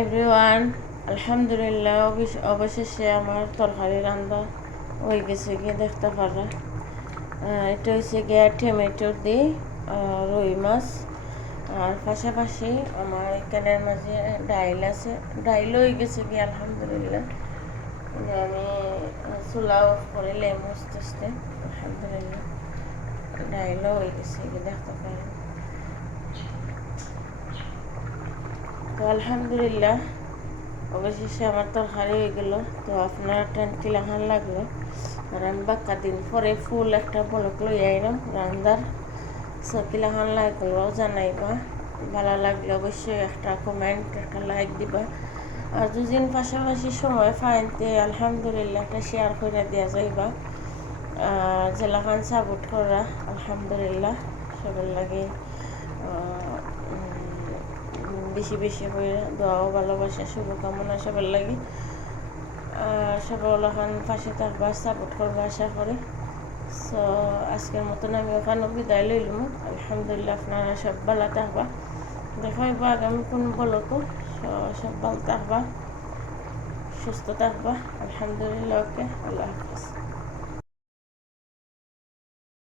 Everyone, আলহামদুলিল্লাহ অবশেষে আমার তরকারি রান্না হয়ে গেছে গিয়ে দেখতে পারা। এটা হচ্ছে গিয়ে টমেটো দিয়ে রুই মাছ, আর পাশাপাশি আমার এখানের মাঝে ডাইল আছে। ডাইল হয়ে গেছে গিয়ে আলহামদুলিল্লাহ। আমি চুলা অফ করে লেমু আসতে আলহামদুলিল্লাহ ডাইলও হয়ে গেছে গিয়ে দেখতে পারেন। তো আলহামদুলিল্লাহ অবশেষে আমার তরকারি হয়ে গেল। তো আপনার কিলাখান লাগলো, আর আমি বাক্কা দিন পরে ফুল একটা বলক লই আইলাম রান্দার। সো কিলাখান লাগলো জানাইবা, ভালো লাগলে অবশ্যই একটা কমেন্ট, একটা লাইক দিবা। আর দুদিন পাশাপাশি সময় ফাইনতে আলহামদুলিল্লাহ একটা শেয়ার করে দেওয়া যাইবা। জেলাখান সাপোর্ট করা আলহামদুলিল্লাহ সবার লাগে বেশি বেশি করে দোয়াও ভালোবাসা শুভকামনা সবার লাগে। সবাই ওখান পাশে থাকবা, সাপোর্ট করবা আশা করি। সো আজকের মতন আমি ওখানে বিদায় লইলাম। আলহামদুলিল্লাহ আপনারা সব ভালো থাকবা, দেখা হইবা আগামী কোন বলো তো। সব ভালো থাকবা, সুস্থ থাকবা। আলহামদুলিল্লাহ, ওকে, আল্লাহ হাফিজ।